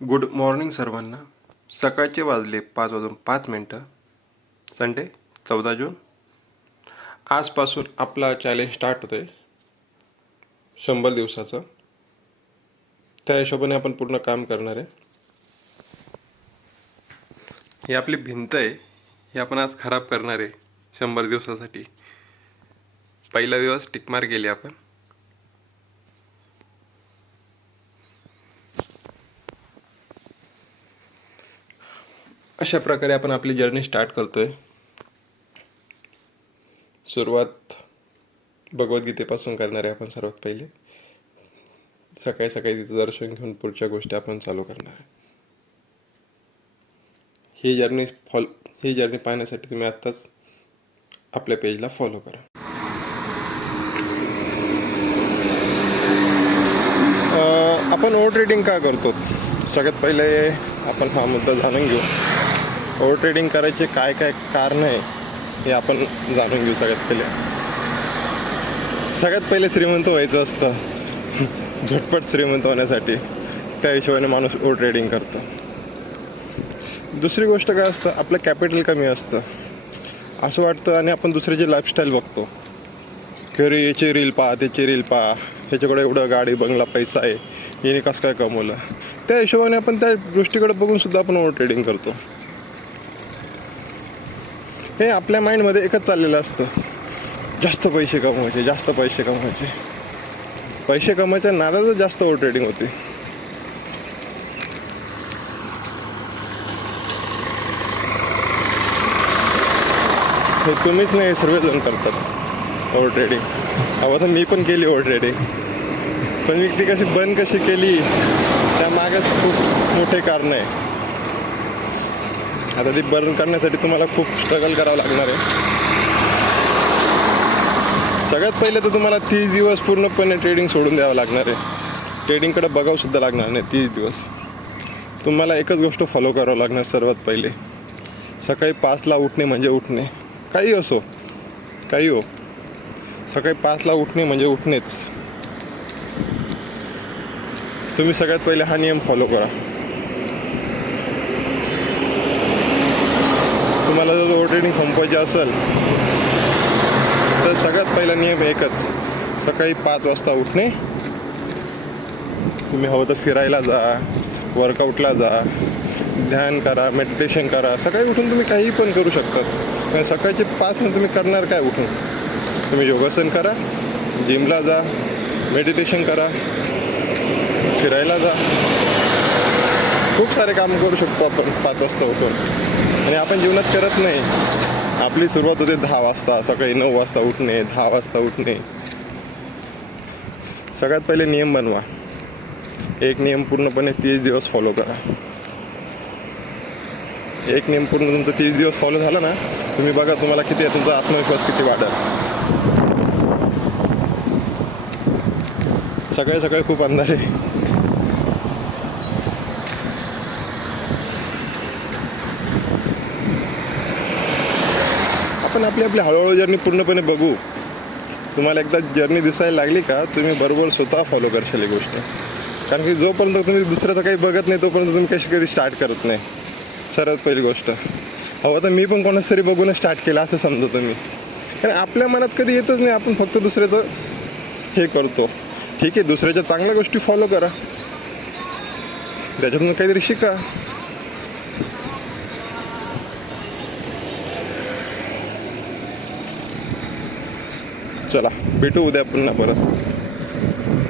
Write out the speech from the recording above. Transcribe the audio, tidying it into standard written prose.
Good morning सर्वांना. सकाळचे वाजले 5:05. संडे 14 जून. आजपासून आपला चॅलेंज स्टार्ट होतो आहे 100 दिवसाचं. त्या हिशोबाने आपण पूर्ण काम करणार आहे. ही आपली भिंत आहे, ही आपण आज खराब करणार आहे 100 दिवसासाठी. पहिला दिवस टिकमार केली आपण. अशा प्रकारे आपण आपली जर्नी स्टार्ट करतोय. सुरुवात भगवद्गीतेपासून करणार आहे आपण. सर्वात पहिले सकाळी सकाळी तिथं दर्शन घेऊन पुढच्या गोष्टी आपण चालू करणार आहे. ही जर्नी पाहण्यासाठी तुम्ही आत्ताच आपल्या पेजला फॉलो करा. आपण ओव्हर ट्रेडिंग का करतो? सगळ्यात पहिले आपण हा मुद्दा जाणून घेऊ. ओव्हर ट्रेडिंग करायचे काय काय कारण आहे हे आपण जाणून घेऊ. सगळ्यात पहिले श्रीमंत व्हायचं असतं. झटपट श्रीमंत होण्यासाठी त्या हिशोबाने माणूस ओव्हर ट्रेडिंग करतो. दुसरी गोष्ट काय असतं, आपलं कॅपिटल कमी असतं असं वाटतं आणि आपण दुसऱ्याची लाईफस्टाईल बघतो की अरे याची रील पहा, त्याची रील पहा, ह्याच्याकडे एवढं गाडी बंगला पैसा आहे, याने कसं काय कमवलं. त्या हिशोबाने आपण त्या गोष्टीकडे बघून सुद्धा आपण ओव्हर ट्रेडिंग करतो. हे आपल्या माइंडमध्ये एकच चाललेलं असतं, जास्त पैसे कमवायचे, जास्त पैसे कमवायचे. पैसे कमवायच्या नादातच जास्त ओव्हर ट्रेडिंग होते. हे तुम्हीच नाही, सर्वजण करतात ओव्हर ट्रेडिंग. हवं तर मी पण केली ओव्हर ट्रेडिंग, पण मी ती बंद कशी केली त्यामागेच खूप मोठे कारण आहे. आता ती बंद करण्यासाठी तुम्हाला खूप स्ट्रगल करावं लागणार आहे. सगळ्यात पहिले तर तुम्हाला 30 दिवस पूर्णपणे ट्रेडिंग सोडून द्यावं लागणार आहे. ट्रेडिंगकडे बघावं सुद्धा लागणार नाही 30 दिवस. तुम्हाला एकच गोष्ट फॉलो करावं लागणार. सर्वात पहिले सकाळी 5ला उठणे म्हणजे उठणे. काही असो, काही हो, सकाळी 5ला उठणे म्हणजे उठणेच. तुम्ही सगळ्यात पहिले हा नियम फॉलो करा. तुम्हाला जर ओव्हर ट्रेडिंग संपवायची असेल तर सगळ्यात पहिला नियम एकच, सकाळी 5 वाजता उठणे. तुम्ही हवं तर फिरायला जा, वर्कआउटला जा, ध्यान करा, मेडिटेशन करा. सकाळी उठून तुम्ही काही पण करू शकतात. पण सकाळचे 5 तुम्ही करणार काय उठून? तुम्ही योगासन करा, जिमला जा, मेडिटेशन करा, फिरायला जा. खूप सारे कामं करू शकतो आपण 5 वाजता उठून. आणि आपण जीवनात करत नाही. आपली सुरुवात होते 10 वाजता. सकाळी 9 वाजता उठणे, 10 वाजता उठणे. सगळ्यात पहिले नियम बनवा. एक नियम पूर्णपणे 30 दिवस फॉलो करा. एक नियम पूर्ण तुमचा 30 दिवस फॉलो झाला ना, तुम्ही बघा तुम्हाला किती आहे, तुमचा आत्मविश्वास किती वाढेल. सकाळी सकाळी खूप अंधार आहे. आपण आपली हळूहळू जर्नी पूर्णपणे बघू. तुम्हाला एकदा जर्नी दिसायला लागली का तुम्ही बरोबर स्वतः फॉलो करशाल ही गोष्ट. कारण की जोपर्यंत तुम्ही दुसऱ्याचं काही बघत नाही तोपर्यंत तुम्ही कधी स्टार्ट करत नाही. सर्वात पहिली गोष्ट, हवं तर मी पण कोणाच तरी बघूनच स्टार्ट केलं असं समजा तुम्ही. कारण आपल्या मनात कधी येतच नाही, आपण फक्त दुसऱ्याचं हे करतो. ठीक आहे, दुसऱ्याच्या चांगल्या गोष्टी फॉलो करा, त्याच्यातून काहीतरी शिका. चला भेटू उद्या पुन्हा परत.